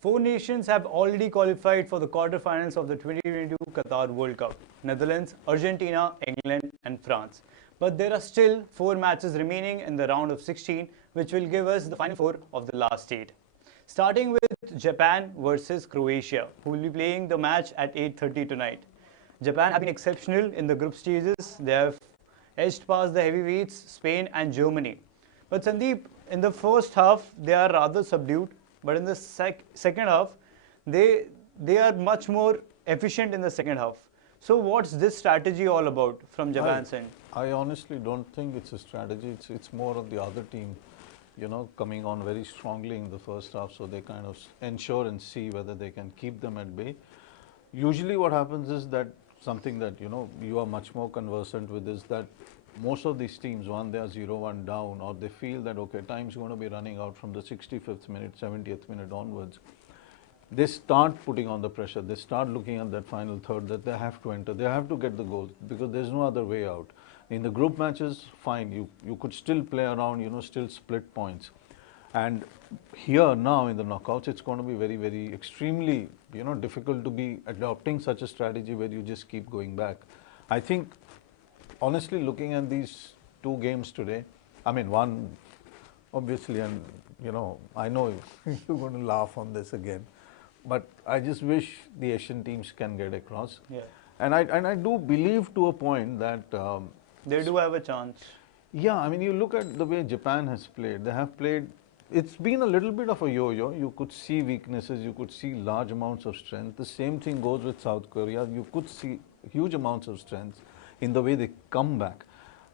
Four nations have already qualified for the quarterfinals of the 2022 Qatar World Cup: Netherlands, Argentina, England, and France. But there are still four matches remaining in the round of 16, which will give us the final four of the last eight. Starting with Japan versus Croatia, who will be playing the match at 8:30 tonight. Japan have been exceptional in the group stages. They have edged past the heavyweights, Spain and Germany. But Sandeep, in the first half, they are rather subdued. But in the second half, they are much more efficient in the second half. So what's this strategy all about from Japan's end? I honestly don't think it's a strategy. It's more of the other team, coming on very strongly in the first half, so they kind of ensure and see whether they can keep them at bay. Usually what happens is that something that, you are much more conversant with is that most of these teams, they are 0-1 down, or they feel that, okay, time's going to be running out from the 65th minute, 70th minute onwards. They start putting on the pressure. They start looking at that final third that they have to enter. They have to get the goals because there's no other way out. In the group matches, fine, you could still play around, still split points. And here now in the knockouts, it's going to be very, very extremely, difficult to be adopting such a strategy where you just keep going back. I think, honestly, looking at these two games today, I mean, one, obviously, and, I know you're going to laugh on this again, but I just wish the Asian teams can get across. Yeah. And I do believe to a point that they do have a chance. Yeah, I mean, you look at the way Japan has played. They have played, it's been a little bit of a yo-yo. You could see weaknesses, you could see large amounts of strength. The same thing goes with South Korea. You could see huge amounts of strength in the way they come back.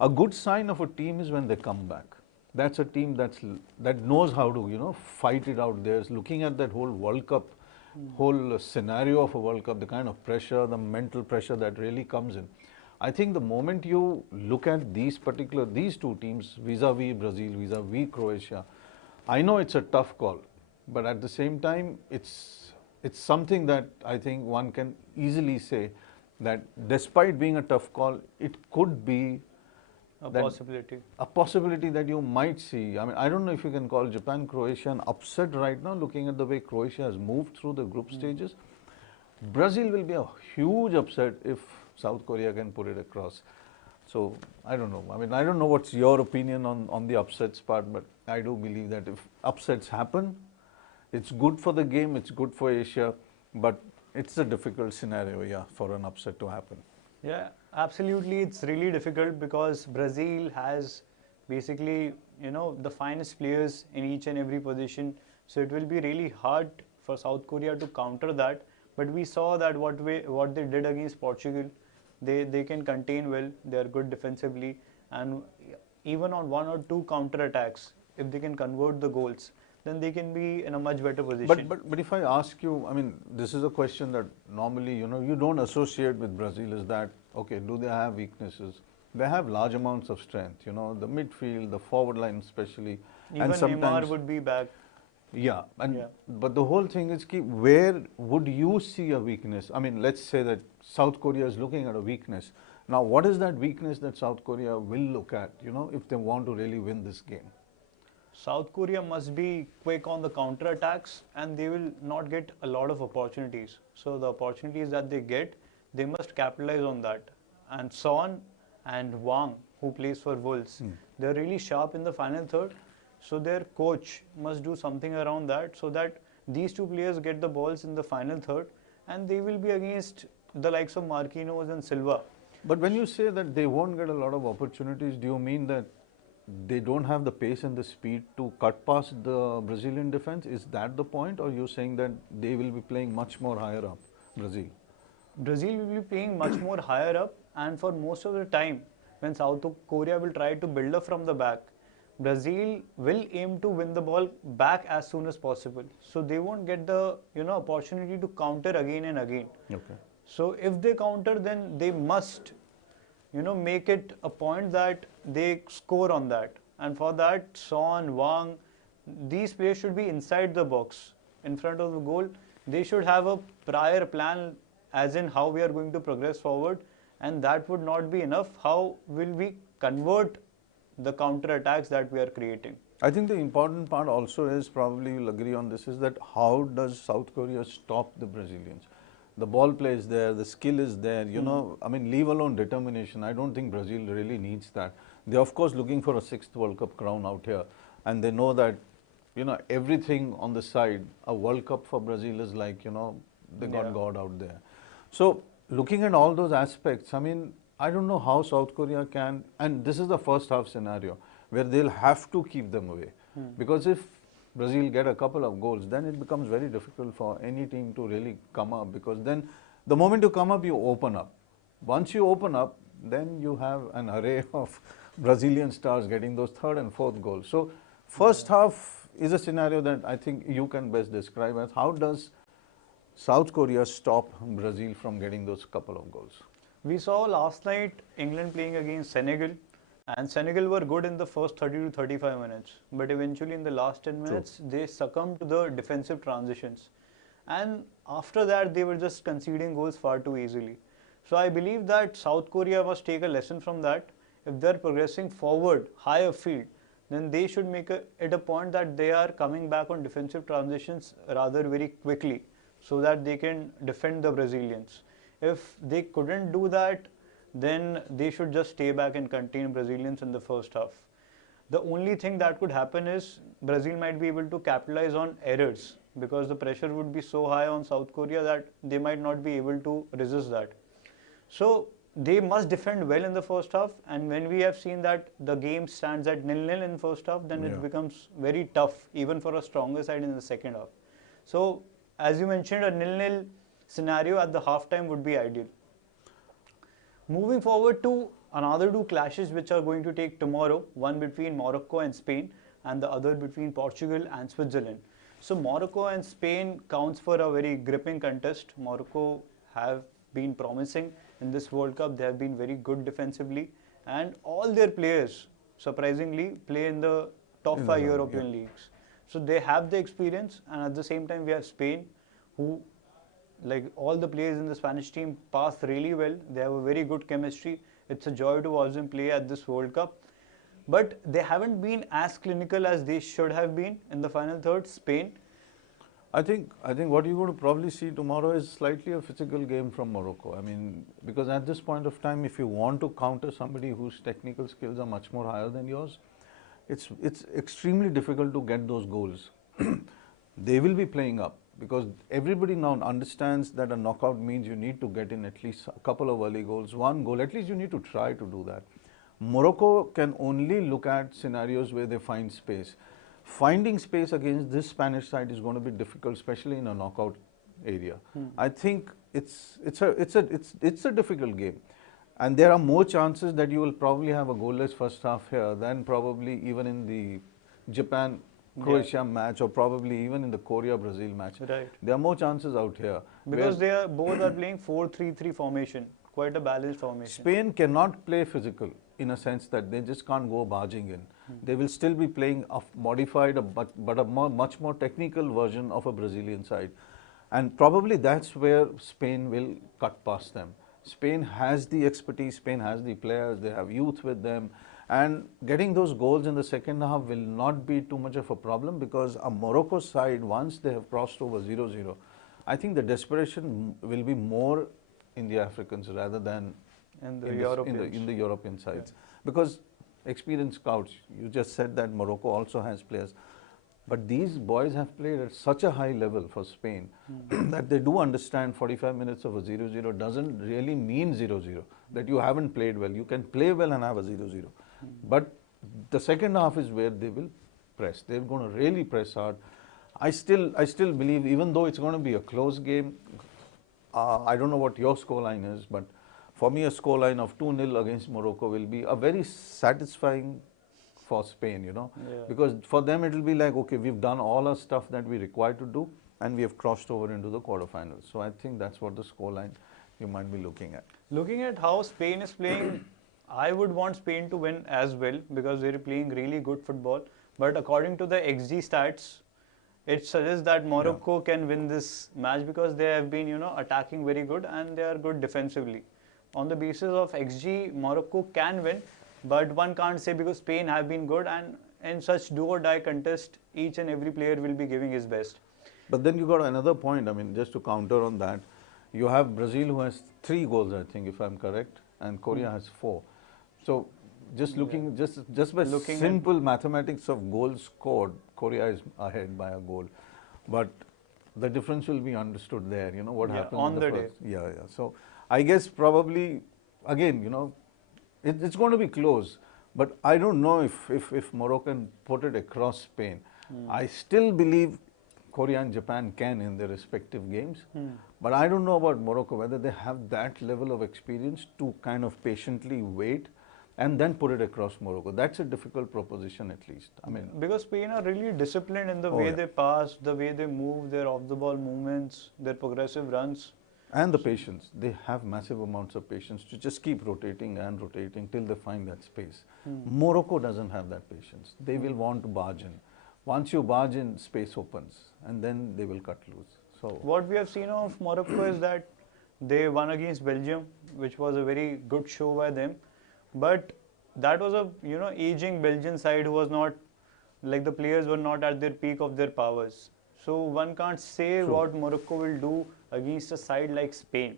A good sign of a team is when they come back. That's a team that knows how to, fight it out there. Looking at that whole World Cup, whole scenario of a World Cup, the kind of pressure, the mental pressure that really comes in. I think the moment you look at these two teams, vis-a-vis Brazil, vis-a-vis Croatia, I know it's a tough call, but at the same time, it's something that I think one can easily say that despite being a tough call, it could be a possibility. A possibility that you might see. I mean, I don't know if you can call Japan-Croatia an upset right now, looking at the way Croatia has moved through the group stages. Brazil will be a huge upset if South Korea can put it across. So, I don't know. I mean, I don't know what's your opinion on the upsets part, but I do believe that if upsets happen, it's good for the game, it's good for Asia, but it's a difficult scenario, yeah, for an upset to happen. Yeah, absolutely. It's really difficult because Brazil has basically, the finest players in each and every position. So it will be really hard for South Korea to counter that. But we saw that what they did against Portugal, they can contain well. They are good defensively, and even on one or two counter attacks, if they can convert the goals, then they can be in a much better position. But if I ask you, I mean, this is a question that normally, you don't associate with Brazil, is that, okay, do they have weaknesses? They have large amounts of strength, the midfield, the forward line especially. Even Neymar would be back. Yeah, but the whole thing is, where would you see a weakness? I mean, let's say that South Korea is looking at a weakness. Now, what is that weakness that South Korea will look at, if they want to really win this game? South Korea must be quick on the counter attacks, and they will not get a lot of opportunities. So the opportunities that they get, they must capitalize on that. And Son and Wang, who plays for Wolves, they're really sharp in the final third. So their coach must do something around that, so that these two players get the balls in the final third, and they will be against the likes of Marquinhos and Silva. But when you say that they won't get a lot of opportunities, do you mean that they don't have the pace and the speed to cut past the Brazilian defense? Is that the point, or you're saying that they will be playing much more higher up, Brazil? Brazil will be playing much more higher up, and for most of the time, when South Korea will try to build up from the back, Brazil will aim to win the ball back as soon as possible. So they won't get the opportunity to counter again and again. Okay. So if they counter, then they must make it a point that they score on that. And for that, Son, Wang, these players should be inside the box, in front of the goal. They should have a prior plan, as in how we are going to progress forward, and that would not be enough. How will we convert the counter attacks that we are creating. I think the important part also is, probably you'll agree on this, is that how does South Korea stop the Brazilians? The ball play is there, the skill is there, you know, I mean, leave alone determination. I don't think Brazil really needs that. They're of course looking for a 6th World Cup crown out here, and they know that, you know, everything on the side, a World Cup for Brazil is like, you know, they got God out there. So looking at all those aspects, I mean, I don't know how South Korea can, and this is the first half scenario where they'll have to keep them away. Because if Brazil get a couple of goals, then it becomes very difficult for any team to really come up, because then the moment you come up, you open up. Once you open up, then you have an array of Brazilian stars getting those 3rd and 4th goals. So first half is a scenario that I think you can best describe as how does South Korea stop Brazil from getting those couple of goals? We saw last night England playing against Senegal, and Senegal were good in the first 30 to 35 minutes, but eventually in the last 10 minutes they succumbed to the defensive transitions, and after that they were just conceding goals far too easily. So I believe that South Korea must take a lesson from that. If they're progressing forward higher field, then they should make it a point that they are coming back on defensive transitions rather very quickly, so that they can defend the Brazilians. If they couldn't do that, then they should just stay back and contain Brazilians in the first half. The only thing that could happen is Brazil might be able to capitalize on errors, because the pressure would be so high on South Korea that they might not be able to resist that. So they must defend well in the first half, and when we have seen that the game stands at 0-0 in first half, then it becomes very tough even for a stronger side in the second half. So as you mentioned, a 0-0 scenario at the halftime would be ideal. Moving forward to another 2 clashes which are going to take tomorrow, one between Morocco and Spain and the other between Portugal and Switzerland. So Morocco and Spain counts for a very gripping contest. Morocco have been promising in this World Cup. They have been very good defensively, and all their players surprisingly play in the top 5 European leagues. So they have the experience, and at the same time we have Spain, who, like all the players in the Spanish team, pass really well. They have a very good chemistry. It's a joy to watch them play at this World Cup. But they haven't been as clinical as they should have been in the final third. Spain, I think what you're going to probably see tomorrow is slightly a physical game from Morocco. I mean, because at this point of time, if you want to counter somebody whose technical skills are much more higher than yours, it's extremely difficult to get those goals. They will be playing up, because everybody now understands that a knockout means you need to get in at least a couple of early goals, 1 goal, at least you need to try to do that. Morocco can only look at scenarios where they find space. Finding space against this Spanish side is going to be difficult, especially in a knockout area. I think it's a difficult game, and there are more chances that you will probably have a goalless first half here than probably even in the Japan-Croatia match, or probably even in the Korea-Brazil match. right? There are more chances out here. Because they are both are playing 4-3-3 formation, quite a balanced formation. Spain cannot play physical in a sense that they just can't go barging in. They will still be playing a modified, but a much more technical version of a Brazilian side. And probably that's where Spain will cut past them. Spain has the expertise, Spain has the players, they have youth with them. And getting those goals in the second half will not be too much of a problem, because a Morocco side, once they have crossed over 0-0, I think the desperation will be more in the Africans rather than And in the European sides. Because experienced scouts, you just said that Morocco also has players, but these boys have played at such a high level for Spain that they do understand 45 minutes of a 0-0 doesn't really mean 0-0, that you haven't played well. You can play well and have a 0-0. But the second half is where they will press. They're going to really press hard. I still believe, even though it's going to be a close game, I don't know what your scoreline is, but for me, a scoreline of 2-0 against Morocco will be a very satisfying for Spain, you know, because for them it will be like, okay, we've done all our stuff that we require to do, and we have crossed over into the quarterfinals. So I think that's what the scoreline you might be looking at. Looking at how Spain is playing, I would want Spain to win as well, because they're playing really good football. But according to the XG stats, it suggests that Morocco can win this match, because they have been, you know, attacking very good and they are good defensively. On the basis of XG, Morocco can win, but one can't say because Spain have been good, and in such do or die contest, each and every player will be giving his best. But then you got another point. I mean, just to counter on that, you have Brazil who has 3 goals, I think, if I'm correct, and Korea has 4. So just looking, just by Looking simple mathematics of goals scored, Korea is ahead by a goal. But the difference will be understood there. You know what happens on in the first. Yeah, yeah. So I guess probably again, you know, it's going to be close. But I don't know if Morocco can put it across Spain. I still believe Korea and Japan can in their respective games. But I don't know about Morocco, whether they have that level of experience to kind of patiently wait and then put it across Morocco. That's a difficult proposition at least. I mean, because Spain are really disciplined in the Oh, way yeah. they pass, the way they move, their off-the-ball movements, their progressive runs. and the patience. They have massive amounts of patience to just keep rotating and rotating till they find that space. Morocco doesn't have that patience. They will want to barge in. Once you barge in, space opens and then they will cut loose. So What we have seen of Morocco is that they won against Belgium, which was a very good show by them. But that was a aging Belgian side who was not, like, the players were not at their peak of their powers. So one can't say True. what Morocco will do against a side like Spain.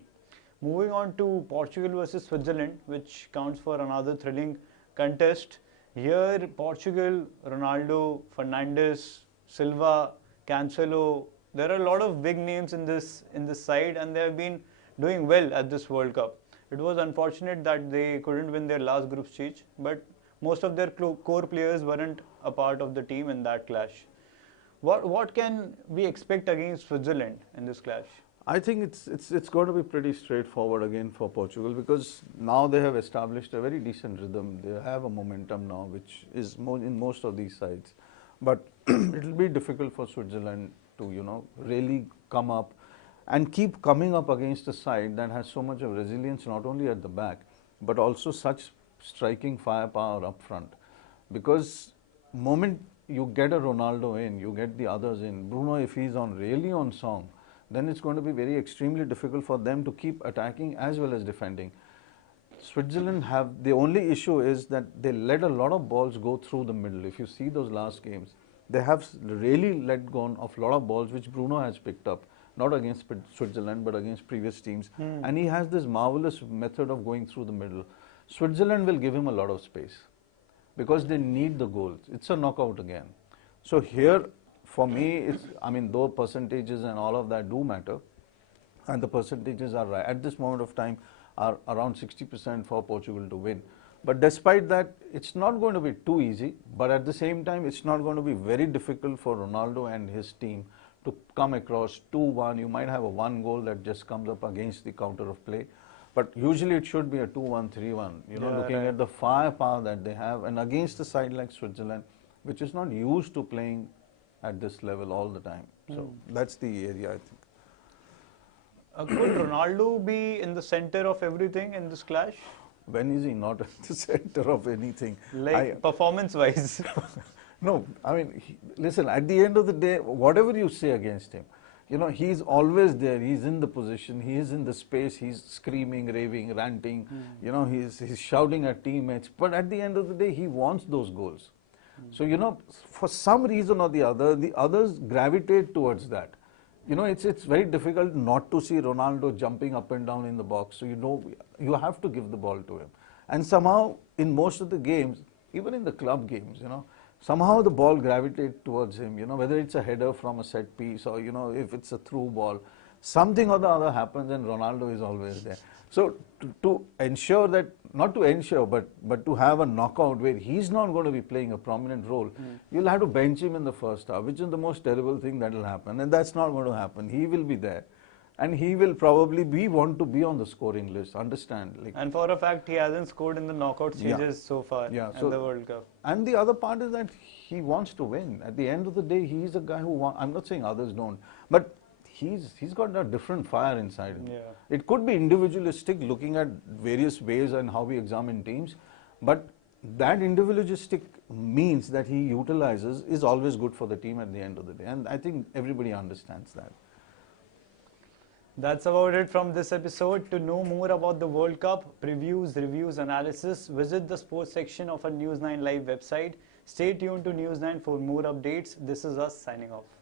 Moving on to Portugal versus Switzerland, which counts for another thrilling contest. Here, Portugal, Ronaldo, Fernandes, Silva, Cancelo. There are a lot of big names in this side, and they have been doing well at this World Cup. It was unfortunate that they couldn't win their last group stage, but most of their core players weren't a part of the team in that clash. What can we expect against Switzerland in this clash? I think it's going to be pretty straightforward again for Portugal, because now they have established a very decent rhythm. They have a momentum now, which is in most of these sides. But it will be difficult for Switzerland to really come up and keep coming up against a side that has so much of resilience, not only at the back but also such striking firepower up front. Because moment you get a Ronaldo in, you get the others in, Bruno, if he's really on song, then it's going to be very extremely difficult for them to keep attacking as well as defending. Switzerland the only issue is that they let a lot of balls go through the middle. If you see those last games, they have really let go of a lot of balls which Bruno has picked up, not against Switzerland but against previous teams. And he has this marvelous method of going through the middle. Switzerland will give him a lot of space because they need the goals. It's a knockout again. So here, for me, though percentages and all of that do matter, and the percentages are right at this moment of time are around 60% for Portugal to win. But despite that, it's not going to be too easy, but at the same time, it's not going to be very difficult for Ronaldo and his team to come across 2-1. You might have a 1 goal that just comes up against the counter of play, but usually it should be a 2-1, 3-1, looking at the firepower that they have, and against a side like Switzerland, which is not used to playing at this level all the time. So that's the area, I think. Could Ronaldo be in the center of everything in this clash? When is he not at the center of anything? Like, performance-wise? No, listen, at the end of the day, whatever you say against him, he's always there. He's in the position, he is in the space, he's screaming, raving, ranting, he's shouting at teammates. But at the end of the day, he wants those goals. So, for some reason or the other, the others gravitate towards that. It's very difficult not to see Ronaldo jumping up and down in the box. So, you have to give the ball to him. And somehow, in most of the games, even in the club games, somehow the ball gravitates towards him, whether it's a header from a set piece or, if it's a through ball, something or the other happens and Ronaldo is always there. So to ensure that, not to ensure, but to have a knockout where he's not going to be playing a prominent role, you'll have to bench him in the first half, which is the most terrible thing that will happen. And that's not going to happen. He will be there. And he will probably want to be on the scoring list, understand? And for a fact, he hasn't scored in the knockout stages so far in the World Cup. And the other part is that he wants to win. At the end of the day, he's a guy who wants. I'm not saying others don't, but he's got a different fire inside him. Yeah. It could be individualistic, looking at various ways and how we examine teams, but that individualistic means that he utilizes is always good for the team at the end of the day. And I think everybody understands that. That's about it from this episode. To know more about the World Cup, previews, reviews, analysis, visit the sports section of our News 9 Live website. Stay tuned to News 9 for more updates. This is us signing off.